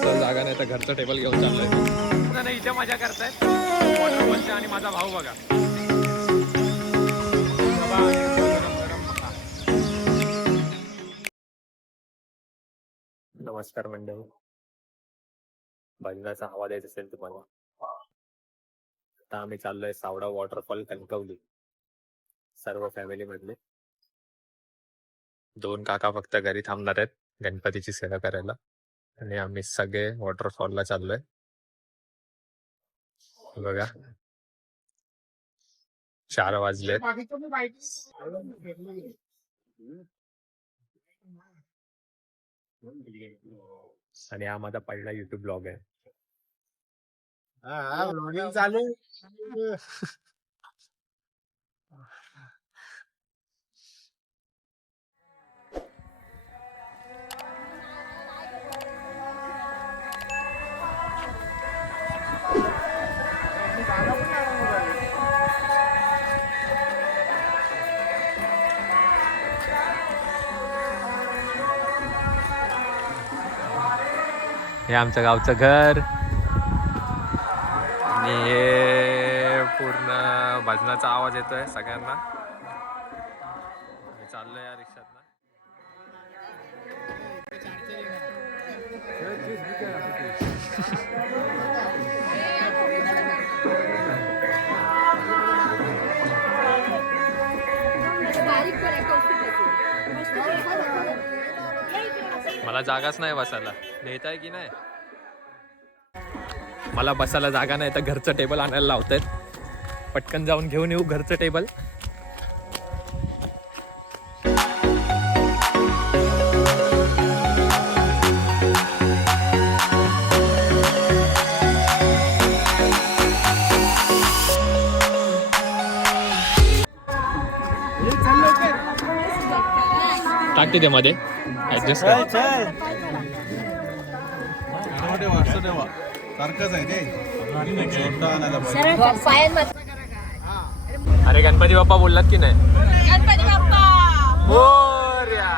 बसायला जागा नाही तर घरचं टेबल घेऊन चाललोय. इथे मजा करतायत वॉटरफॉलच्या आणि माझा भाऊ बघा. नमस्कार मंडळी. बंधाचा हवा द्यायचा असेल तुम्हाला. आता आम्ही चाललोय सावडा वॉटरफॉल कणकवली. सर्व फॅमिली मधले 2 काका फक्त घरी थांबणार आहेत गणपतीची सेवा करायला आणि आम्ही सगळे वॉटरफॉलला चाललोय. बघा 4 वाजले आणि हा माझा पहिला युट्यूब ब्लॉग आहे. चालू हे आमचं गावचं घर आणि हे पूर्ण भजनाचा आवाज येतोय सगळ्यांना. चाललोय या रिक्षात. मला जागाच नाही बसायला. नेताय की नाही. मला बसायला जागा नाही तर घरचं टेबल आणायला लावतायत. पटकन जाऊन घेऊन येऊ घरचं टेबल. टाकते ते मध्ये ऍडजस्ट कर. सारखंच आहे ते. अरे गणपती बाप्पा बोललात की नाही. गणपती बाप्पा मोरया.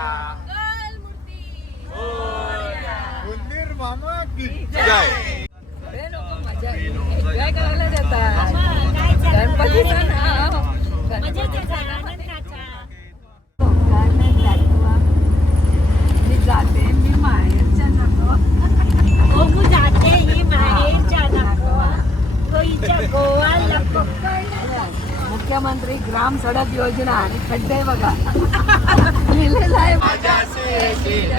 मंदिर मामा की जय. काय करायला जातात गणपतीचं नाव मी जाते मी माहेरच्या नको जाते ही माहेरच्या नको मुख्यमंत्री ग्राम सडक योजना आणि खड्डे बघा लिहिलेलं आहे. माझ्या तू येशील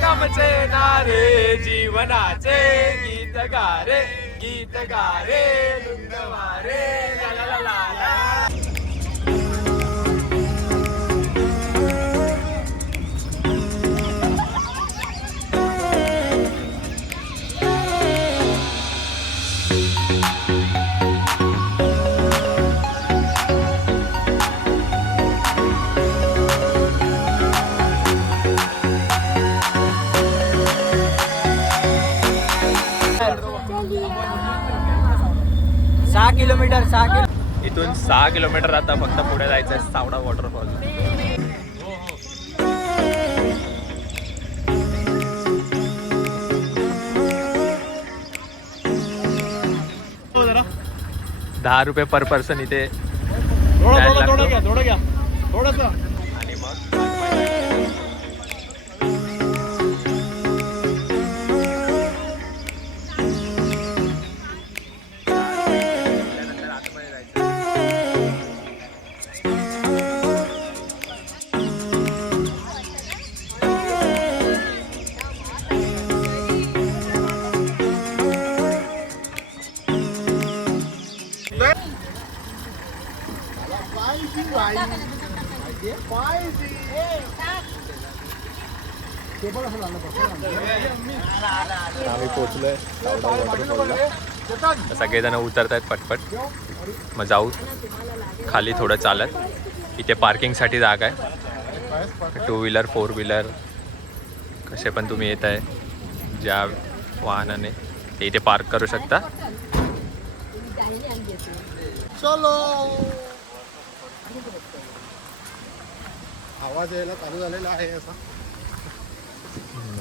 कामचे नारे जीवनाचे गीत गारे गीत गारे लुंगवारे ला ला ला ला ला. इथून 6 किलोमीटर आता फक्त पुढे जायचं आहे सावडा वॉटरफॉल. ₹10 पर पर्सन इथे आणि मग आम्ही पोहोचलोय सगळेजण उतरतायत पटपट. मग जाऊ खाली थोडं चालत इथे पार्किंगसाठी जागा आहे. 2 व्हीलर 4 व्हीलर कसे पण तुम्ही येत आहे ज्या वाहनाने ते इथे पार्क करू शकता. चलो. आवाज यायला चालू झालेला आहे असा.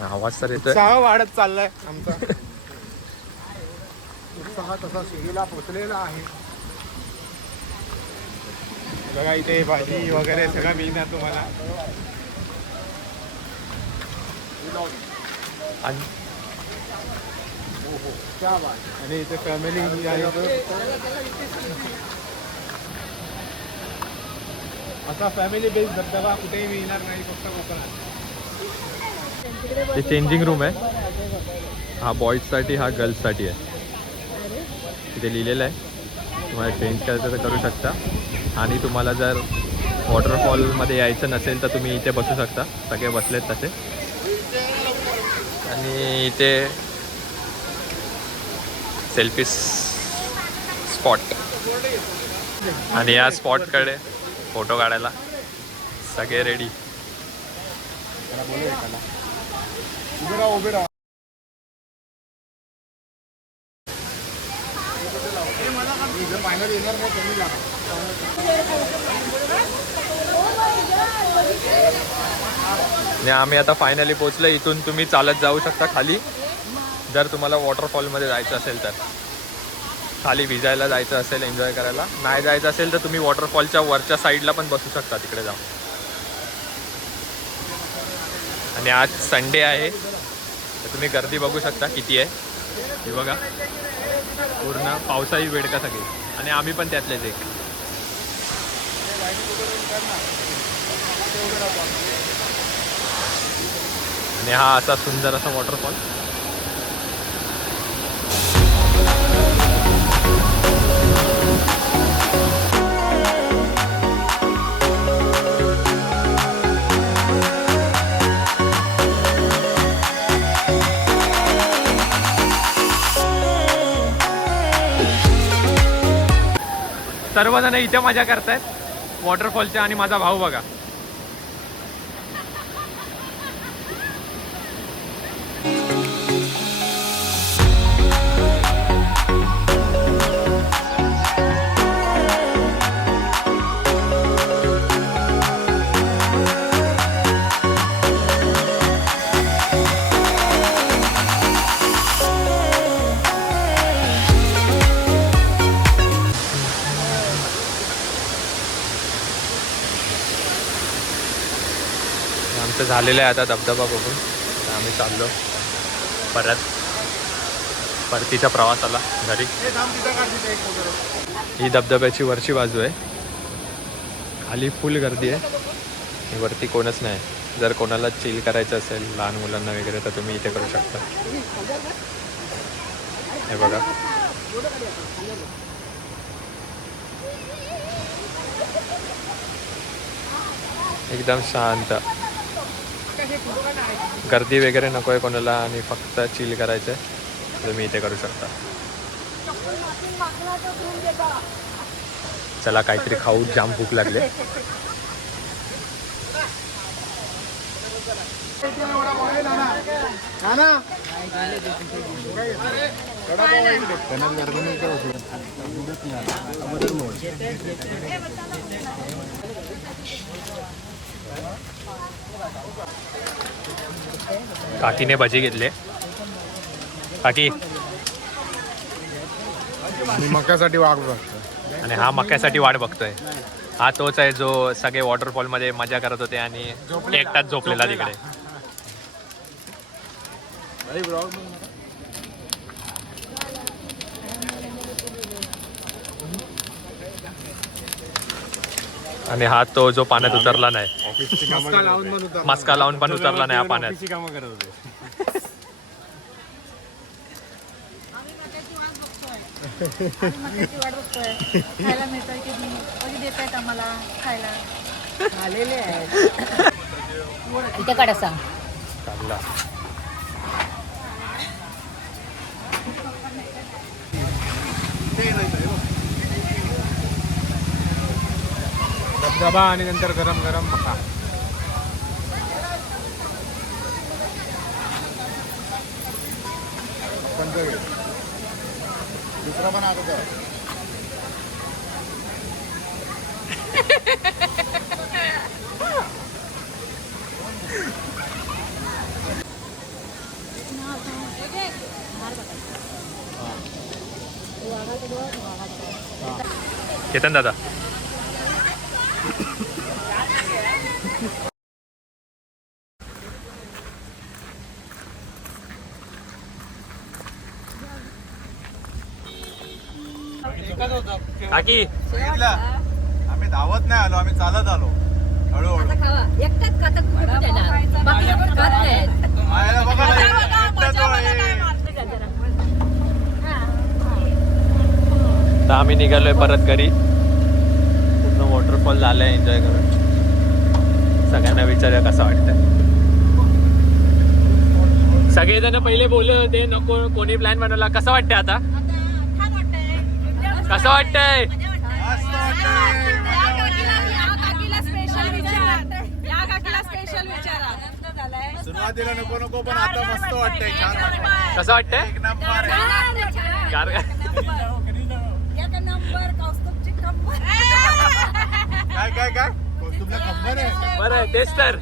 आवाज तर येतोय. उत्साह वाढत चाललाय आमचा. उत्साह तसा शिगेला पोचलेला आहे. बघा इथे भाजी वगैरे सगळं मिळणार तुम्हाला. आणि इथे फॅमिली आहे. असा फॅमिली बेस धबधबा कुठेही मिळणार नाही, फक्त कोकणात. हे चेंजिंग रूम आहे. हा बॉईजसाठी हा गर्ल्ससाठी आहे. इथे लिहिलेलं आहे तुम्हाला चेंज करायचं तर करू शकता. आणि तुम्हाला जर वॉटरफॉलमध्ये यायचं नसेल तर तुम्ही इथे बसू शकता. सगळे बसलेत तसे. आणि इथे सेल्फी स्पॉट. आणि या स्पॉटकडे फोटो काढायला सगळे रेडी. उभे राहा. येणार नाही कमी लागणार. आणि आम्ही आता फायनली पोचलो. इथून तुम्ही चालत जाऊ शकता खाली जर तुम्हाला वॉटरफॉलमध्ये जायचं असेल तर. खाली भिजायला जायचं असेल, एन्जॉय करायला. नाही जायचं असेल तर तुम्ही वॉटरफॉलच्या वरच्या साईडला पण बसू शकता तिकडे जाऊन. आणि आज संडे आहे तर तुम्ही गर्दी बघू शकता किती आहे. हे बघा पूर्ण पावसाळी वेडका सगळी. आणि आम्ही पण त्यातलेच एक. आणि हा असा सुंदर असा वॉटरफॉल. सर्वजण इथे मजा करतायत वॉटरफॉलच्या. आणि माझा भाऊ बघा. आमचं झालेलं आहे आता धबधबा बघून. आम्ही चाललो परतीच्या प्रवासाला घरी. ही धबधब्याची वरची बाजू आहे. खाली फुल गर्दी आहे. वरती कोणच नाही. जर कोणाला चिल करायचं असेल लहान मुलांना वगैरे तर तुम्ही इथे करू शकता. हे बघा एकदम शांत. गर्दी वगैरे नको आहे कोणाला आणि फक्त चिल करायचं आहे तुम्ही इथे करू शकता. चला काहीतरी खाऊ. जाम भूक लागले. काकीने भजी घेतले. काकी मी मक्यासाठी वाट बघतो. आणि हा मक्यासाठी वाट बघतोय. हा तोच आहे जो सगळे वॉटरफॉलमध्ये मजा करत होते आणि एकटाच झोपलेला तिकडे. आणि हा तो जो पाण्यात उतरला नाही. मस्का लावून पण उतरला नाही हा पाण्यात. खायला मिळतं की कधी देत आहेत आम्हाला खायला. आलेले आहेत इथे काढा सांग. काढला. दबा आणि नंतर गरम गरम खा. दुसरा पण आता केतन दादा काकी आम्ही धावत नाही आलो, आम्ही चालत आलो हळूहळू. एकटाच खातात कुठे देणार बाकीचे पण खात नाहीत. आयला बघा ना, एकटाच आहे. तर आम्ही निघालोय परत घरी. पूर्ण वॉटरफॉल झालाय, एन्जॉय करून. सगळ्यांना विचारूया कसं वाटतंय. सगळेजण पहिले बोलले होते नको, कोणी प्लॅन बनवला. कसं वाटतंय आता? कसं वाटतंय? मस्त वाटतंय. सुरुवातीला नको नको पण आता मस्त वाटतंय, छान वाटतंय. कसं वाटतंय? एक नंबर आहे. काय काय काय तुमचा कंबर आहे? बरं आहे, तेच तर.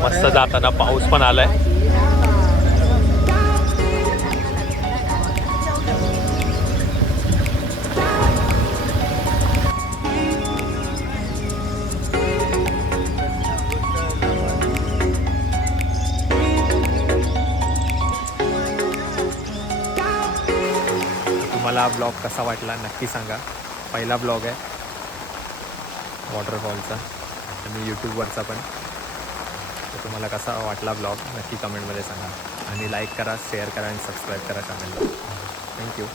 मस्त जाताना पाऊस पण आलाय. तुम्हाला हा ब्लॉग कसा वाटला नक्की सांगा. पहिला ब्लॉग आहे वॉटरफॉलचा आणि यूट्यूबवरचा पण. तर तुम्हाला कसा वाटला ब्लॉग नक्की कमेंटमध्ये सांगा. आणि लाईक करा, शेअर करा आणि सबस्क्राईब करा चॅनलला. थँक्यू.